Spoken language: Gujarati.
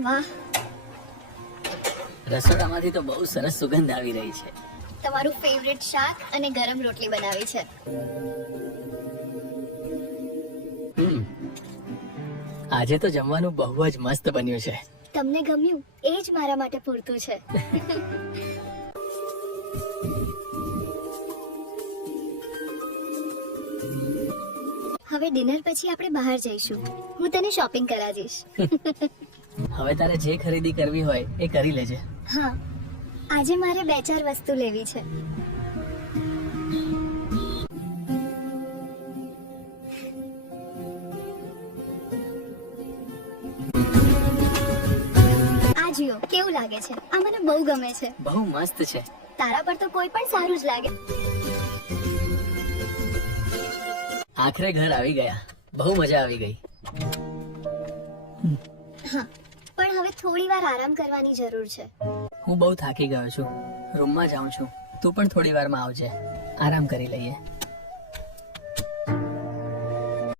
વાહ, રસોડામાંથી તો બહુ સરસ સુગંધ આવી રહી છે. તમારું ફેવરેટ શાક અને ગરમ રોટલી બનાવી છે. આજે તો જમવાનું બહુ જ મસ્ત બન્યું છે. તમને ગમ્યું એ જ મારા માટે પૂરતું છે. હવે ડિનર પછી આપણે બહાર જઈશું. હું તને શોપિંગ કરાવીશ. હવે તારે જે ખરીદી કરવી હોય એ કરી લેજે. હા, આજે મારે 2-4 વસ્તુ લેવી છે. આ જુઓ કેવું લાગે છે. આ મને બહુ ગમે છે. બહુ મસ્ત છે. તારા પર તો કોઈ પણ સારું જ લાગે. આખરે ઘર આવી ગયા. બહુ મજા આવી ગઈ. હા, પણ હવે થોડી વાર આરામ કરવાની જરૂર છે. હું બહુ થાકી ગયો છું. રૂમમાં જાઉં છું. તું પણ થોડી વારમાં આવજે. આરામ કરી લઈએ.